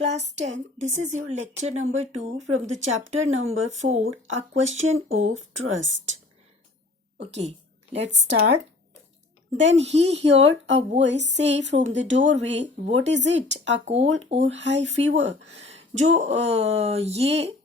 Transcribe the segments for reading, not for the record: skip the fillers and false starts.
Class 10, this is your lecture number 2 from the chapter number 4, A Question of Trust. Okay, let's start. Then he heard a voice say from the doorway, What is it, a cold or high fever? ये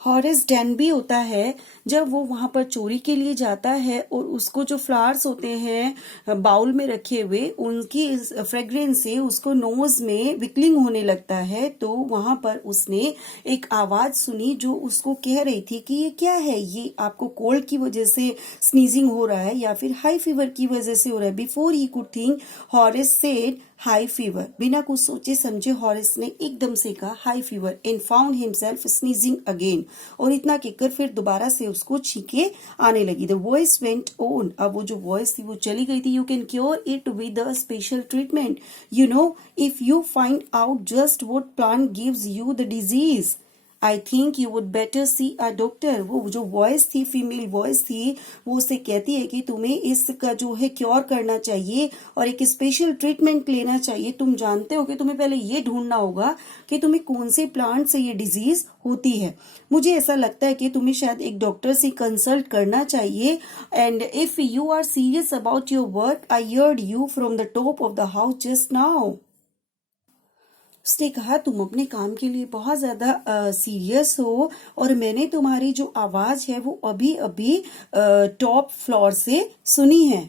Horace Denby होता है जब वो वहां पर चोरी के लिए जाता है और उसको जो फ्लावर्स होते हैं बाउल में रखे हुए उनकी फ्रेग्रेंस से उसको नोज में विकलिंग होने लगता है। तो वहां पर उसने एक आवाज सुनी जो उसको कह रही थी कि ये क्या है, ये आपको कोल्ड की वजह से स्नीजिंग हो रहा है या फिर हाई फीवर की वजह से हो रहा है। Before he could think Horace said high fever. बिना कुछ सोचे समझे हॉरेस ने एकदम से कहा high fever and found himself sneezing again. और इतना कहकर फिर दोबारा से उसको छींके आने लगी। The voice went on. अब वो जो वॉइस थी वो चली गई थी। You can cure it with a special treatment, you know, if you find out just what plant gives you the disease, I think you would better C a doctor. वो जो वॉइस थी, female voice थी, वो उसे कहती है कि तुम्हें इसका जो है क्योर करना चाहिए और एक स्पेशल ट्रीटमेंट लेना चाहिए। तुम जानते हो कि तुम्हें पहले ये ढूंढना होगा कि तुम्हें कौन से प्लांट से ये डिजीज होती है। मुझे ऐसा लगता है कि तुम्हें शायद एक डॉक्टर से कंसल्ट करना चाहिए। And if you are serious about your work, I heard you from the top of the house just now. उसने कहा तुम अपने काम के लिए बहुत ज्यादा सीरियस हो और मैंने तुम्हारी जो आवाज है वो अभी अभी टॉप फ्लोर से सुनी है।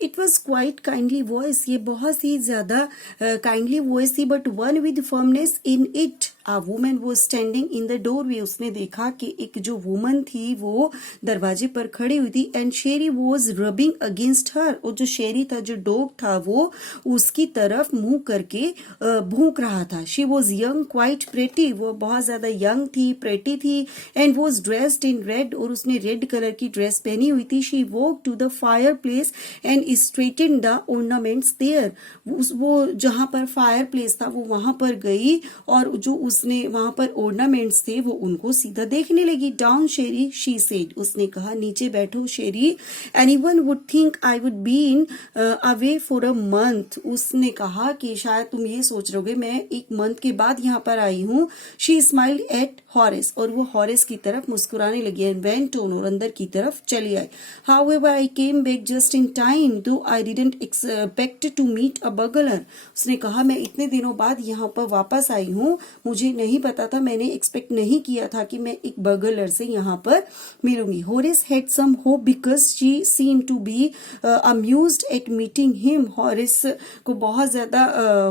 It was quite kindly voice. ये बहुत ही ज्यादा काइंडली वॉइस थी, but one with firmness in it a woman वो स्टैंडिंग इन द डोरवे। उसने देखा कि एक जो वुमन थी वो दरवाजे पर खड़ी हुई थी। And Sheri was rubbing against her. और जो शेरी था, जो डॉग था, वो उसकी तरफ मुंह करके भूख रहा था। She was young quite pretty. वो बहुत ज्यादा यंग थी, प्रेटी थी। And was dressed in red. और उसने रेड कलर की ड्रेस पहनी हुई थी। She walk to the fireplace and straighten the ornaments there. वो जहां पर फायर प्लेस था वो वहां पर गई और जो उसने वहां पर ornaments थे वो उनको सीधा देखने लगी। Down Sheri, she said. उसने कहा नीचे बैठो Sherry. Anyone would think I would been away for a month. उसने कहा कि शायद तुम ये सोच रहोगे मैं एक मंथ के बाद यहाँ पर आई हूँ। She smiled at Horace. और वो हॉरेस की तरफ मुस्कुराने लगी। And went on. और अंदर की तरफ चली आई। However I came back just in time though I didn't expect to meet a burglar. उसने कहा मैं इतने दिनों बाद यहाँ पर वापस आई हूँ, मुझे नहीं पता था, मैंने एक्सपेक्ट नहीं किया था कि मैं एक बगलर से यहाँ पर मिलूंगी। Horace had some hope because she seem to be amused at meeting him. Horace को बहुत ज्यादा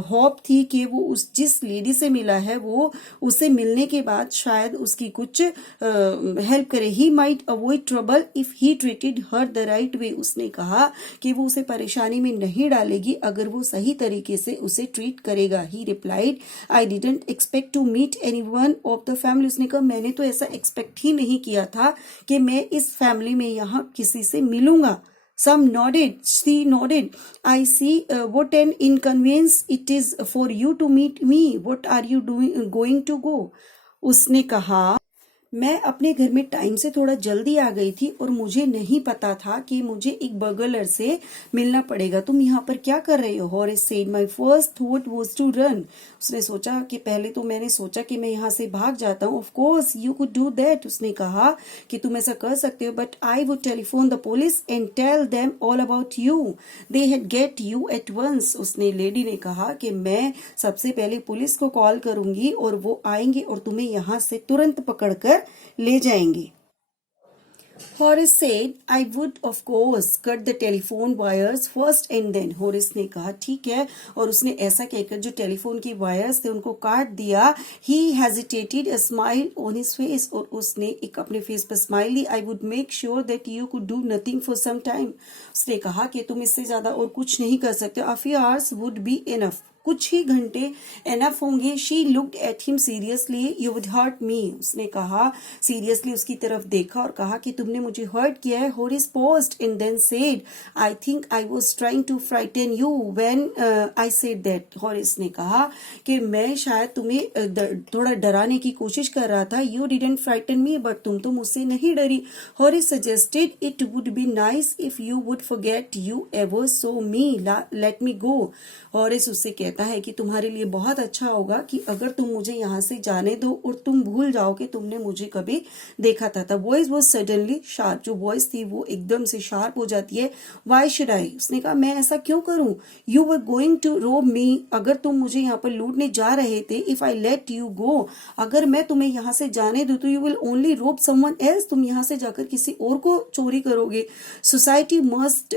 होप थी कि वो उस जिस लेडी से मिला है वो उसे मिलने के बाद शायद उसकी कुछ हेल्प करे। He might avoid trouble if he treated her the right way. उसने कहा कि वो उसे परेशानी में नहीं डालेगी अगर वो सही तरीके से उसे ट्रीट करेगा। He replied I didn't expect to meet anyone of the family. उसने कहा मैंने तो ऐसा एक्सपेक्ट ही नहीं किया था कि मैं इस फैमिली में यहाँ किसी से मिलूंगा। Some nodded. She nodded. I see what an inconvenience it is for you to meet me. What are you going to go? उसने कहा मैं अपने घर में टाइम से थोड़ा जल्दी आ गई थी और मुझे नहीं पता था कि मुझे एक बगलर से मिलना पड़ेगा। तुम यहाँ पर क्या कर रहे हो? Horace said my first thought was to run. उसने सोचा कि पहले तो मैंने सोचा कि मैं यहाँ से भाग जाता हूँ। Of course you could do that. उसने कहा कि तुम ऐसा कर सकते हो, but I would telephone the police and tell them all about you. They had get you at once. उसने लेडी ने कहा कि मैं सबसे पहले पुलिस को कॉल करूंगी और वो आएंगे और तुम्हें यहाँ से तुरंत पकड़कर ले जाएंगे। Horace said, I would of course cut the telephone wires first and then. Horace ने कहा ठीक है, और उसने ऐसा कहकर जो टेलीफोन की वायर्स थे उनको काट दिया। He hesitated, a smile on his face, और उसने एक अपने फेस पर smile the. I would make sure that you could do nothing for some time. उसने कहा कि तुम इससे ज्यादा और कुछ नहीं कर सकते। A few hours would be enough. कुछ ही घंटे एनफ होंगे। She looked at him seriously, you would hurt me. उसने कहा, सीरियसली उसकी तरफ देखा और कहा कि तुमने मुझे हर्ट किया है। Horace paused and then said, I think I was trying to frighten you when I said that. Horace ने कहा कि मैं शायद तुम्हें थोड़ा डराने की कोशिश कर रहा था। You didn't frighten me, but तुम तो मुझसे नहीं डरी। Horace suggested, it would be nice if you would forget you ever so me, late me go. Horace उससे कहता है कि तुम्हारे लिए बहुत अच्छा होगा कि अगर तुम मुझे यहाँ से जाने दो और तुम भूल जाओ कि तुमने मुझे कभी देखा था। वॉइस वॉज सडनली शार्प, जो वॉइस थी वो एकदम से शार्प हो जाती है। वाई शुड आई, उसने कहा मैं ऐसा क्यों करूं। यू वर गोइंग टू रोब मी, अगर तुम मुझे यहाँ पर लूटने जा रहे थे। If I let you go, अगर मैं तुम्हें यहाँ से जाने दूं तो यू विल ओनली रोब समवन एल्स, तुम यहाँ से जाकर किसी और को चोरी करोगे। Society must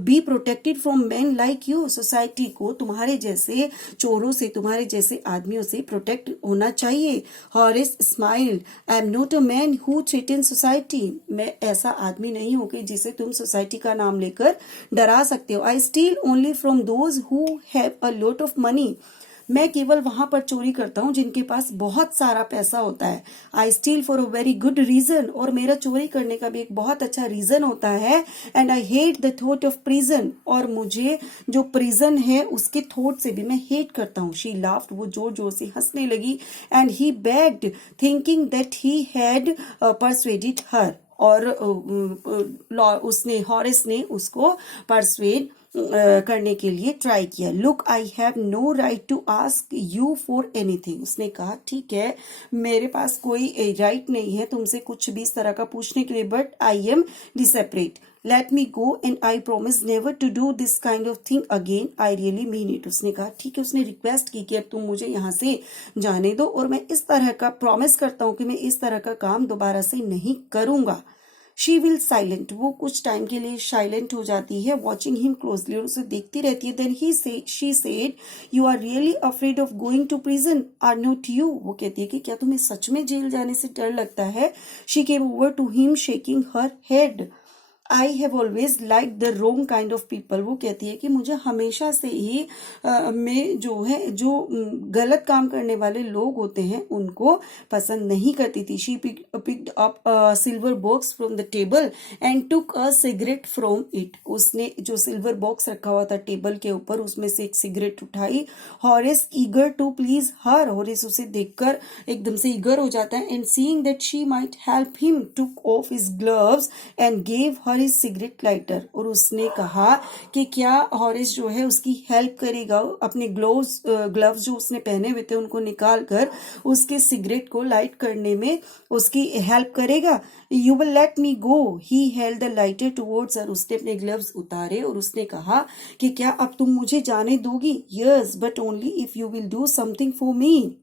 be protected from man like you, society को तुम्हारे जैसे चोरों से, तुम्हारे जैसे आदमियों से प्रोटेक्ट होना चाहिए। हॉरिस smiled, I am not a man who threaten society, मैं ऐसा आदमी नहीं हूं कि जिसे तुम सोसाइटी का नाम लेकर डरा सकते हो। I steal only from those who have a lot of money, मैं केवल वहां पर चोरी करता हूं जिनके पास बहुत सारा पैसा होता है। I steal for a very good reason, और मेरा चोरी करने का भी एक बहुत अच्छा रीजन होता है। And I hate the thought of prison, और मुझे जो प्रिजन है उसके थॉट से भी मैं हेट करता हूँ। शी लाफ्ड, वो जोर जोर से हंसने लगी। And he begged thinking that he had persuaded her, और उसने, हॉरिस ने उसको परसुएड करने के लिए ट्राई किया। Look, I have no right to ask you for anything, उसने कहा ठीक है मेरे पास कोई राइट नहीं है तुमसे कुछ भी इस तरह का पूछने के लिए, but I am desperate, let me go and I promise never to do this kind of thing again, I really mean it. उसने कहा ठीक है, उसने रिक्वेस्ट की कि अब तुम मुझे यहाँ से जाने दो और मैं इस तरह का प्रॉमिस करता हूँ कि मैं इस तरह का काम दोबारा से नहीं करूंगा। शी विल साइलेंट, वो कुछ टाइम के लिए साइलेंट हो जाती है, वॉचिंग हिम क्लोजली, और उसे देखती रहती है। Then she said, you are really afraid of going to prison, are not you, वो कहती है कि क्या तुम्हें सच में जेल जाने से डर लगता है। She came over to him shaking her head, I have always like the wrong kind of people, वो कहती है कि मुझे हमेशा से ही मैं जो गलत काम करने वाले लोग होते हैं उनको पसंद नहीं करती थी। She picked up silver box from the table and took a cigarette from it, उसने जो सिल्वर बॉक्स रखा हुआ था टेबल के ऊपर उसमें से एक सिगरेट उठाई। Horace eager to please her, Horace उसे देखकर एकदम से ईगर हो जाता है। And seeing that she might help him took off his gloves and gave her his cigarette lighter, और उसने कहा कि क्या हॉरिस जो है उसकी हेल्प करेगा, अपने ग्लव्स जो उसने पहने हुए थे उनको निकाल कर उसके सिगरेट को लाइट करने में उसकी हेल्प करेगा। You will let me go, he held the lighter towards हर, उसने अपने ग्लव्स उतारे और उसने कहा कि क्या अब तुम मुझे जाने दोगी। Yes but only if you will do something for me,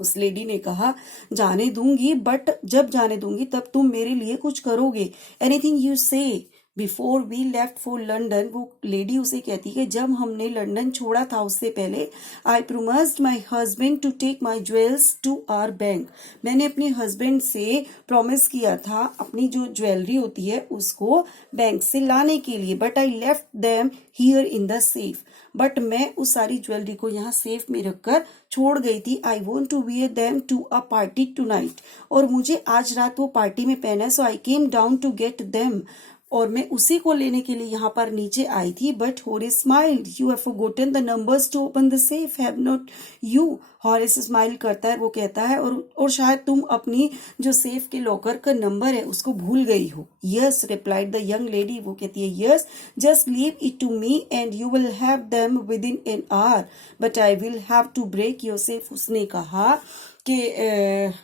उस लेडी ने कहा जाने दूंगी, बट जब जाने दूंगी तब तुम मेरे लिए कुछ करोगे। Anything you say. Before we left for London, वो लेडी उसे कहती है जब हमने लंदन छोड़ा था उससे पहले, I promised my husband to take my jewels to our bank, मैंने अपने हस्बैंड से प्रॉमिस किया था अपनी जो ज्वेलरी होती है उसको बैंक से लाने के लिए, but I left them here in the safe, but मैं उस सारी ज्वेलरी को यहाँ सेफ में रखकर छोड़ गई थी। I want to wear them to a party tonight, और मुझे आज रात वो पार्टी में पहना है। So I came down to get them, और मैं उसी को लेने के लिए यहाँ पर नीचे आई थी। But Horace smiled, you have forgotten the numbers to open the safe, have not you. Horace smile करता है, वो कहता है और शायद तुम अपनी जो सेफ के लॉकर का नंबर है उसको भूल गई हो। Yes replied the young lady, वो कहती है yes, just leave it to me and you will have them within an hour, but I will have to break your safe. उसने कहा कि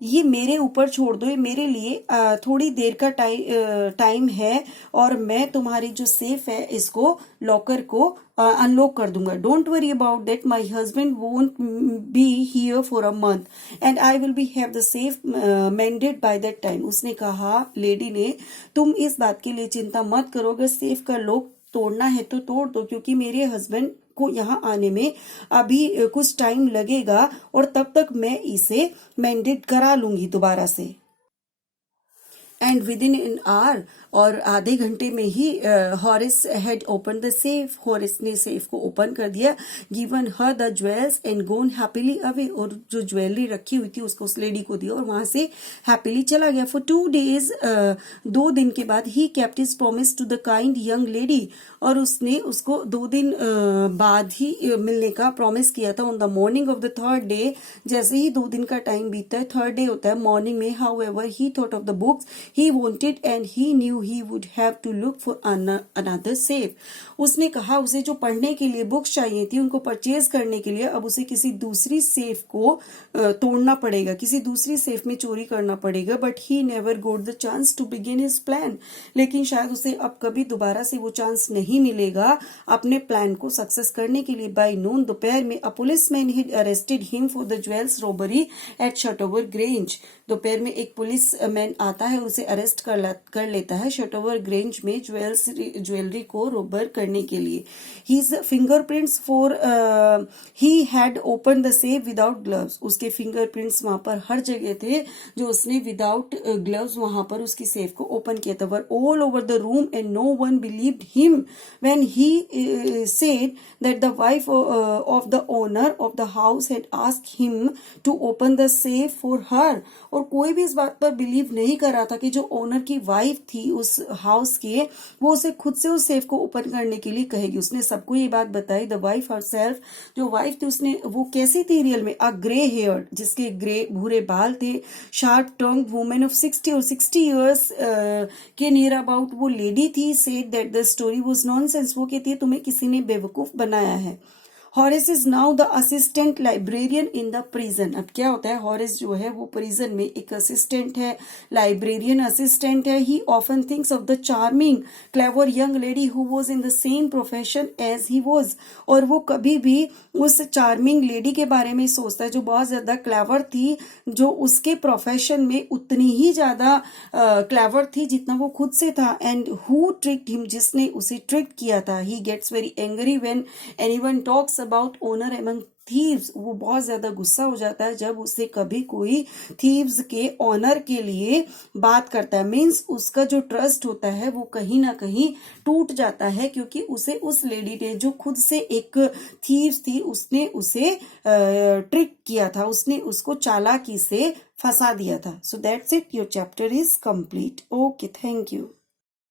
ये मेरे ऊपर छोड़ दो, ये मेरे लिए थोड़ी देर का टाइम है और मैं तुम्हारी जो सेफ है इसको लॉकर को अनलॉक कर दूंगा। Don't worry about that, my husband won't be here for a month and I will be have the safe मेंडेड by that time. उसने कहा लेडी ने, तुम इस बात के लिए चिंता मत करो, अगर सेफ का लॉक तोड़ना है तो तोड़ दो, क्योंकि मेरे हस्बैंड को यहाँ आने में अभी कुछ टाइम लगेगा और तब तक मैं इसे मेंडेड करा लूंगी दोबारा से। And within an hour, और आधे घंटे में ही Horace had open the safe, Horace ने सेफ को ओपन कर दिया, given her the jewels and gone happily away, और जो ज्वेलरी रखी हुई थी उसको उस लेडी को दिया और वहां से हैप्पीली चला गया। फॉर 2 days, 2 दिन के बाद he kept his promise to the kind young lady, और उसने उसको 2 दिन बाद ही मिलने का प्रॉमिस किया था। On the morning of the third day, जैसे ही 2 दिन का टाइम बीतता है, थर्ड डे होता है, मॉर्निंग में however he thought of the books he wanted and he knew he would have to look for another safe. उसने कहा उसे जो पढ़ने के लिए बुक्स चाहिए थी उनको परचेज करने के लिए अब उसे किसी दूसरी सेफ को तोड़ना पड़ेगा, किसी दूसरी सेफ में चोरी करना पड़ेगा। But he never got the chance to begin his plan, लेकिन शायद उसे अब कभी दोबारा से वो चांस नहीं मिलेगा अपने प्लान को सक्सेस करने के लिए। बाय नून, दोपहर में, a policeman had arrested him for the jewels robbery at Shotover Grange. दोपहर में एक पुलिस मैन आता है, उसे अरेस्ट कर लेता है शटोवर ग्रेंज में ज्वेलरी को रोबर करने के लिए। His fingerprints for he had open the safe without gloves, उसके फिंगरप्रिंट्स वहां पर हर जगह थे जो उसने विदाउट ग्लव्स वहां पर उसकी सेफ को ओपन किया था। Were all over the room and no one believed him when he said that the wife of the owner of the house had asked him to open the safe for her, और कोई भी इस बात पर believe नहीं कर रहा था कि जो ओनर की वाइफ थी उस हाउस के, वो उसे खुद से उस सेफ को ओपन करने के लिए कहेगी। उसने सबको ये बात बताई। द वाइफ हरसेल्फ, जो वाइफ थी उसने, वो कैसी थी रियल में, अ ग्रे हेयर, जिसके ग्रे भूरे बाल थे, शार्प टंग वुमेन ऑफ 60 और 60 ईयर्स के नियर अबाउट वो लेडी थी, said that the story was nonsense, वो कहती है तुम्हें किसी ने बेवकूफ बनाया है। हॉरिस is now the assistant librarian in the prison. अब क्या होता है, हॉरिस जो है वो प्रिजन में एक असिस्टेंट है, लाइब्रेरियन असिस्टेंट है। He often thinks of the charming clever young lady who was in the same profession as he was, और वो कभी भी उस चार्मिंग लेडी के बारे में सोचता है जो बहुत ज्यादा क्लेवर थी, जो उसके प्रोफेशन में उतनी ही ज्यादा क्लेवर थी जितना वो खुद से था। एंड हु ट्रिक्ड हिम, जिसने उसे ट्रिक किया था। He gets very angry when anyone talks about honour among thieves, वो बहुत ज्यादा गुस्सा हो जाता है जब उसे कभी कोई थीव्स के ऑनर के लिए बात करता है। मीन्स उसका जो ट्रस्ट होता है वो कहीं ना कहीं टूट जाता है, क्योंकि उसे उस लेडी ने जो खुद से एक थीव्स थी उसने उसे ट्रिक किया था, उसने उसको चालाकी से फंसा दिया था। So that's it, your chapter is complete. Okay, thank you.